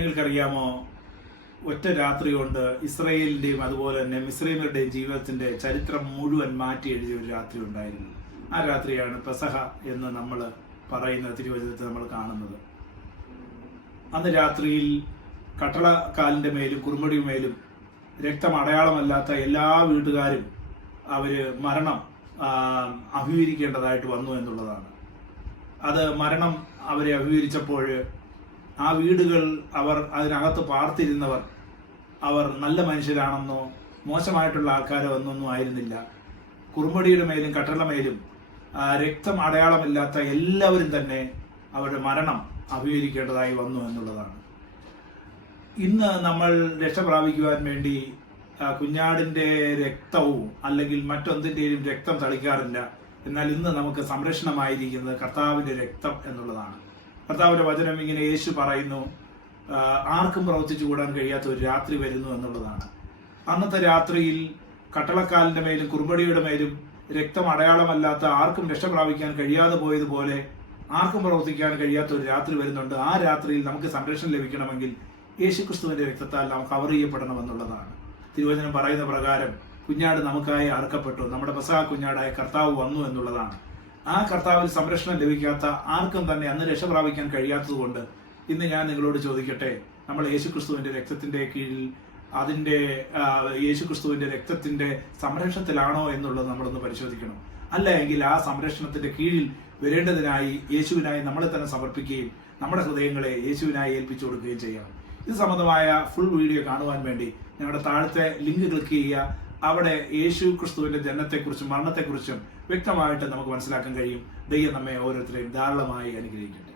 നിങ്ങൾക്കറിയാമോ, ഒറ്റ രാത്രി കൊണ്ട് ഇസ്രയേലിൻ്റെയും അതുപോലെ തന്നെ മിസ്രൈമരുടെയും ജീവിതത്തിൻ്റെ ചരിത്രം മുഴുവൻ മാറ്റി എഴുതിയ ഒരു രാത്രി ഉണ്ടായിരുന്നു. ആ രാത്രിയാണ് പെസഹ എന്ന് നമ്മൾ പറയുന്ന തിരുവചനത്തിൽ നമ്മൾ കാണുന്നത്. അന്ന് രാത്രിയിൽ കട്ടളക്കാലിൻ്റെ മേലും കുറുമടിയുമേലും രക്തം അടയാളമല്ലാത്ത എല്ലാ വീട്ടുകാരും അവർ മരണം അഭിമുഖീകരിക്കേണ്ടതായിട്ട് വന്നു എന്നുള്ളതാണ്. അത് മരണം അവരെ അഭിമുഖീകരിച്ചപ്പോൾ ആ വീടുകൾ അതിനകത്ത് പാർത്തിരുന്നവർ അവർ നല്ല മനുഷ്യരാണെന്നോ മോശമായിട്ടുള്ള ആൾക്കാരോ എന്നൊന്നും ആയിരുന്നില്ല. കുറുമ്പടിയുടെ മേലും കട്ടള മേലും രക്തം അടയാളമില്ലാത്ത എല്ലാവരും തന്നെ അവരുടെ മരണം അഭിമുഖീകരിക്കേണ്ടതായി വന്നു എന്നുള്ളതാണ്. ഇന്ന് നമ്മൾ രക്ഷ പ്രാപിക്കുവാൻ വേണ്ടി കുഞ്ഞാടിൻ്റെ രക്തവും അല്ലെങ്കിൽ മറ്റൊന്നിൻ്റെയും രക്തം തളിക്കാറില്ല. എന്നാൽ ഇന്ന് നമുക്ക് സംരക്ഷണമായിരിക്കുന്നത് കർത്താവിൻ്റെ രക്തം എന്നുള്ളതാണ്. കർത്താവിൻ്റെ വചനം ഇങ്ങനെ യേശു പറയുന്നു, ആർക്കും പ്രവർത്തിച്ചു കൂടാൻ കഴിയാത്ത ഒരു രാത്രി വരുന്നു എന്നുള്ളതാണ്. അന്നത്തെ രാത്രിയിൽ കട്ടളക്കാലിൻ്റെ മേലും കുറുമ്പടിയുടെ മേലും രക്തം അടയാളമല്ലാത്ത ആർക്കും രക്ഷ പ്രാപിക്കാൻ കഴിയാതെ പോയതുപോലെ ആർക്കും പ്രവർത്തിക്കാൻ കഴിയാത്ത ഒരു രാത്രി വരുന്നുണ്ട്. ആ രാത്രിയിൽ നമുക്ക് സംരക്ഷണം ലഭിക്കണമെങ്കിൽ യേശുക്രിസ്തുവിൻ്റെ രക്തത്താൽ നാം കവർ ചെയ്യപ്പെടണമെന്നുള്ളതാണ്. തിരുവചനം പറയുന്ന പ്രകാരം കുഞ്ഞാട് നമുക്കായി അറുക്കപ്പെട്ടു, നമ്മുടെ പെസഹ കുഞ്ഞാടായ കർത്താവ് വന്നു എന്നുള്ളതാണ്. ആ കർത്താവിൽ സംരക്ഷണം ലഭിക്കാത്ത ആർക്കും തന്നെ അന്ന് രക്ഷ പ്രാപിക്കാൻ കഴിയാത്തതുകൊണ്ട് ഇന്ന് ഞാൻ നിങ്ങളോട് ചോദിക്കട്ടെ, നമ്മൾ യേശുക്രിസ്തുവിൻ്റെ രക്തത്തിൻ്റെ കീഴിൽ യേശുക്രിസ്തുവിൻ്റെ രക്തത്തിൻ്റെ സംരക്ഷണത്തിലാണോ എന്നുള്ളത് നമ്മളൊന്ന് പരിശോധിക്കണം. അല്ല എങ്കിൽ ആ സംരക്ഷണത്തിൻ്റെ കീഴിൽ വരേണ്ടതിനായി യേശുവിനായി നമ്മളെ തന്നെ സമർപ്പിക്കുകയും നമ്മുടെ ഹൃദയങ്ങളെ യേശുവിനായി ഏൽപ്പിച്ചു കൊടുക്കുകയും ചെയ്യണം. ഇത് സംബന്ധമായ ഫുൾ വീഡിയോ കാണുവാൻ വേണ്ടി ഞങ്ങളുടെ താഴത്തെ ലിങ്ക് ക്ലിക്ക് ചെയ്യുക. അവിടെ യേശു ക്രിസ്തുവിൻ്റെ ജനനത്തെക്കുറിച്ചും മരണത്തെക്കുറിച്ചും വ്യക്തമായിട്ട് നമുക്ക് മനസ്സിലാക്കാൻ കഴിയും. ദൈവം നമ്മെ ഓരോരുത്തരെയും ധാരാളമായി അനുഗ്രഹിക്കട്ടെ.